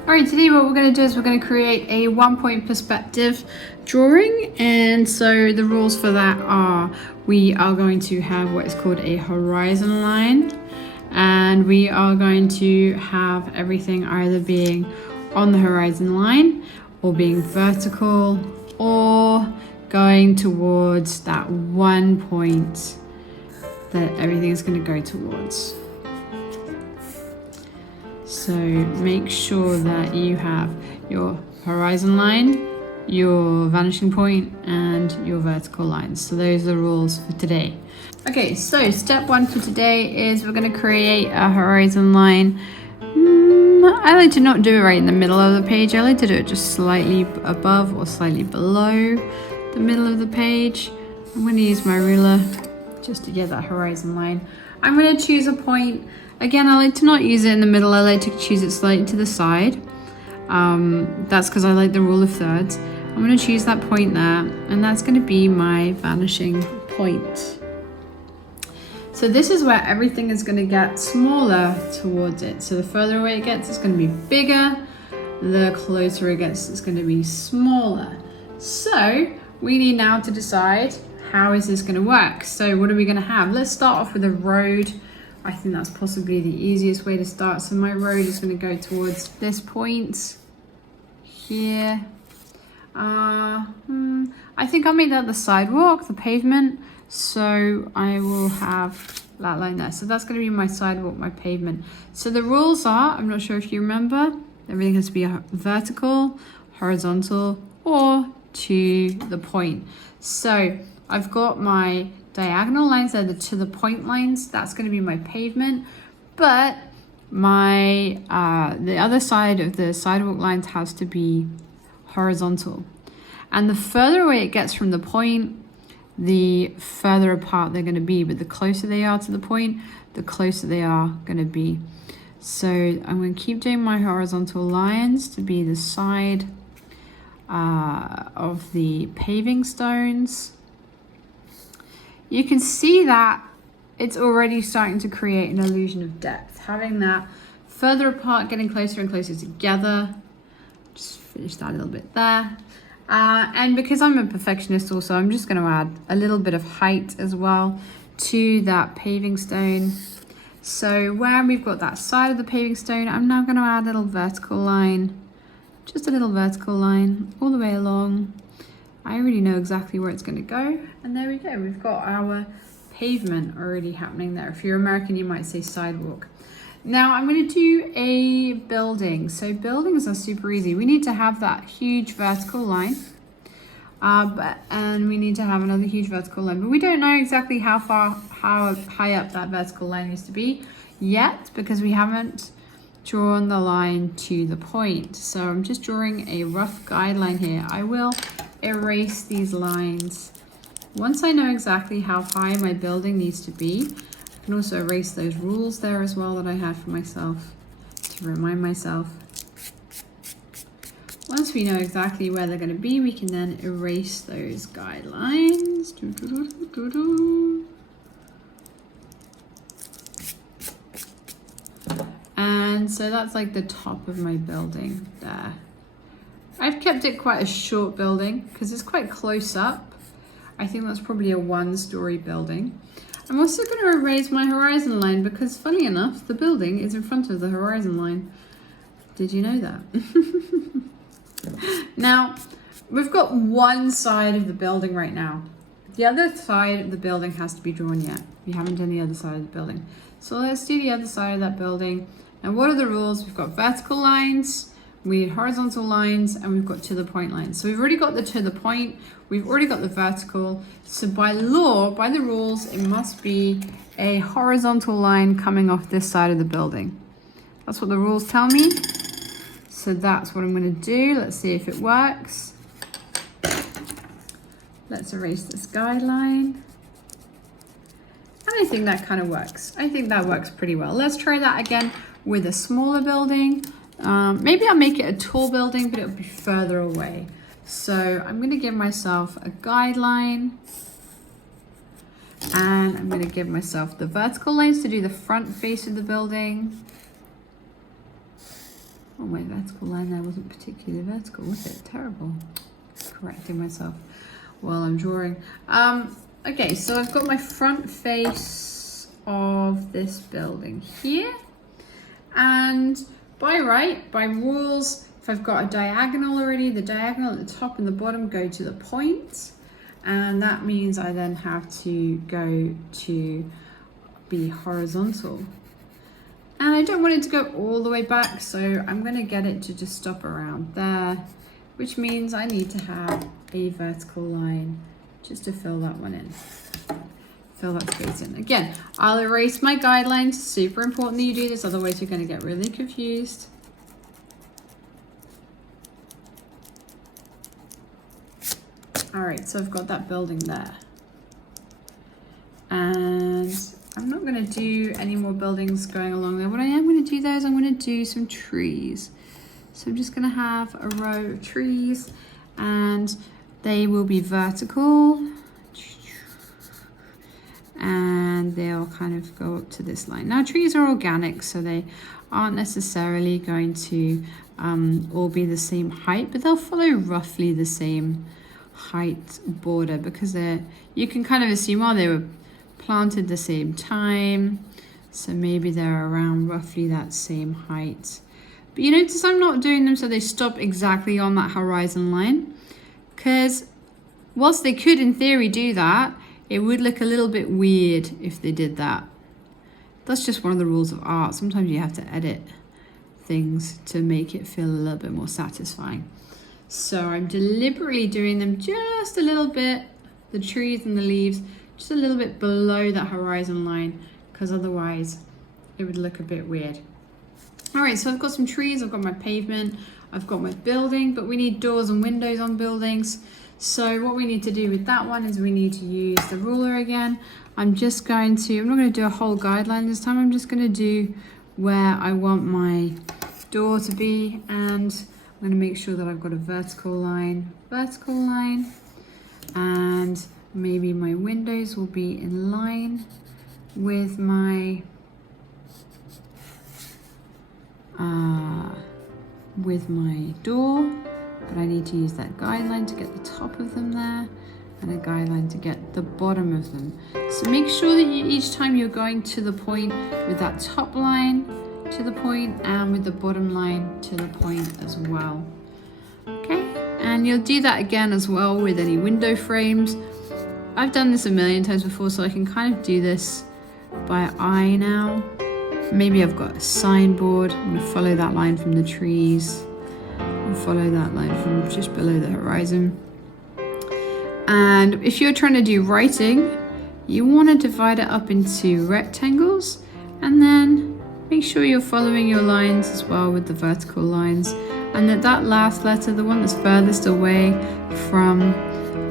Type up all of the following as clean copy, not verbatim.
Alright, today what we're going to do is we're going to create a 1-point perspective drawing, and so the rules for that are we are going to have what is called a horizon line, and we are going to have everything either being on the horizon line or being vertical or going towards that 1 point that everything is going to go towards. So make sure that you have your horizon line, your vanishing point, and your vertical lines. So those are the rules for today. Okay, so step 1 for today is we're going to create a horizon line. I like to not do it right in the middle of the page. I like to do it just slightly above or slightly below the middle of the page. I'm going to use my ruler just to get that horizon line. I'm going to choose a point. Again, I like to not use it in the middle. I like to choose it slightly to the side. That's because I like the rule of thirds. I'm going to choose that point there, and that's going to be my vanishing point. So this is where everything is going to get smaller towards it. So the further away it gets, it's going to be bigger. The closer it gets, it's going to be smaller. So we need now to decide, how is this going to work? So what are we going to have? Let's start off with a road. I think that's possibly the easiest way to start. So my road is going to go towards this point here. I think I'll make that the sidewalk, the pavement. So I will have that line there. So that's going to be my sidewalk, my pavement. So the rules are, I'm not sure if you remember, everything has to be vertical, horizontal, or to the point. So I've got my diagonal lines there, the to the point lines. That's going to be my pavement. But my the other side of the sidewalk lines has to be horizontal. And the further away it gets from the point, the further apart they're going to be. But the closer they are to the point, the closer they are going to be. So I'm going to keep doing my horizontal lines to be the side of the paving stones. You can see that it's already starting to create an illusion of depth. Having that further apart, getting closer and closer together. Just finish that a little bit there. And because I'm a perfectionist also, I'm just going to add a little bit of height as well to that paving stone. So where we've got that side of the paving stone, I'm now going to add a little vertical line. Just a little vertical line all the way along. I already know exactly where it's going to go. And there we go. We've got our pavement already happening there. If you're American, you might say sidewalk. Now I'm going to do a building. So buildings are super easy. We need to have that huge vertical line. And we need to have another huge vertical line. But we don't know exactly how high up that vertical line needs to be yet, because we haven't drawn the line to the point. So I'm just drawing a rough guideline here. I will erase these lines. Once I know exactly how high my building needs to be, I can also erase those rules there as well that I had for myself to remind myself. Once we know exactly where they're going to be, we can then erase those guidelines. And so that's like the top of my building there. I've kept it quite a short building because it's quite close up. I think that's probably a 1-story building. I'm also going to erase my horizon line because, funny enough, the building is in front of the horizon line. Did you know that? Now, we've got one side of the building right now. The other side of the building has to be drawn yet. We haven't done the other side of the building. So let's do the other side of that building. Now, what are the rules? We've got vertical lines, we need horizontal lines, and we've got to the point lines. So we've already got the to the point, we've already got the vertical. So by law, by the rules, it must be a horizontal line coming off this side of the building. That's what the rules tell me. So that's what I'm going to do. Let's see if it works. Let's erase this guideline. And I think that kind of works. I think that works pretty well. Let's try that again with a smaller building. Maybe I'll make it a tall building, but it'll be further away. So I'm going to give myself a guideline. And I'm going to give myself the vertical lines to do the front face of the building. Oh, my vertical line there wasn't particularly vertical, was it? Terrible. Correcting myself while I'm drawing. Okay, so I've got my front face of this building here. And by rules, if I've got a diagonal already, the diagonal at the top and the bottom go to the point. And that means I then have to go to be horizontal. And I don't want it to go all the way back, so I'm going to get it to just stop around there, which means I need to have a vertical line just to fill that one in. Fill that space in. Again, I'll erase my guidelines. Super important that you do this, otherwise you're going to get really confused. All right, so I've got that building there. And I'm not going to do any more buildings going along there. What I am going to do though is I'm going to do some trees. So I'm just going to have a row of trees and they will be vertical. And they'll kind of go up to this line. Now trees are organic, so they aren't necessarily going to all be the same height, but they'll follow roughly the same height border because you can kind of assume, oh, they were planted the same time, so maybe they're around roughly that same height. But you notice I'm not doing them so they stop exactly on that horizon line, because whilst they could in theory do that, it would look a little bit weird if they did that. That's just one of the rules of art. Sometimes you have to edit things to make it feel a little bit more satisfying. So I'm deliberately doing them just a little bit, the trees and the leaves, just a little bit below that horizon line, because otherwise it would look a bit weird. All right, so I've got some trees, I've got my pavement, I've got my building, but we need doors and windows on buildings. So what we need to do with that one is we need to use the ruler again. I'm not going to do a whole guideline this time. I'm just going to do where I want my door to be, and I'm going to make sure that I've got a vertical line, and maybe my windows will be in line with my door. But I need to use that guideline to get the top of them there and a guideline to get the bottom of them. So make sure that each time you're going to the point with that top line to the point and with the bottom line to the point as well. Okay, and you'll do that again as well with any window frames. I've done this a million times before, so I can kind of do this by eye now. Maybe I've got a signboard. I'm going to follow that line from the trees. Follow that line from just below the horizon. And if you're trying to do writing, you want to divide it up into rectangles, and then make sure you're following your lines as well with the vertical lines, and that last letter, the one that's furthest away from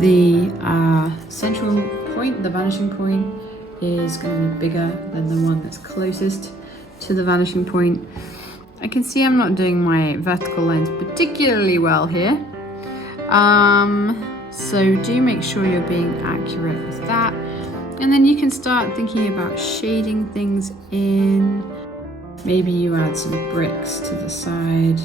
the central point, the vanishing point, is going to be bigger than the one that's closest to the vanishing point. I can see I'm not doing my vertical lines particularly well here. So do make sure you're being accurate with that. And then you can start thinking about shading things in. Maybe you add some bricks to the side.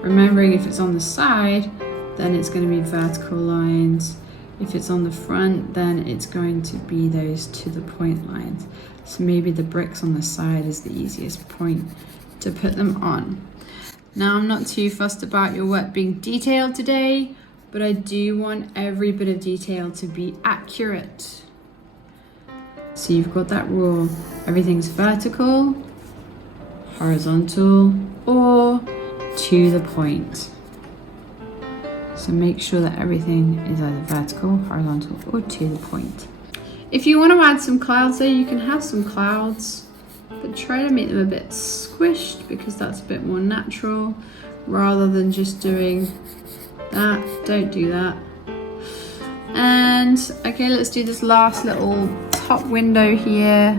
Remembering if it's on the side, then it's going to be vertical lines. If it's on the front, then it's going to be those to the point lines. So maybe the bricks on the side is the easiest point to put them on. Now I'm not too fussed about your work being detailed today, but I do want every bit of detail to be accurate. So you've got that rule, everything's vertical, horizontal, or to the point. So make sure that everything is either vertical, horizontal, or to the point. If you want to add some clouds there, you can have some clouds, but try to make them a bit squished because that's a bit more natural rather than just doing that. Don't do that. And okay, let's do this last little top window here.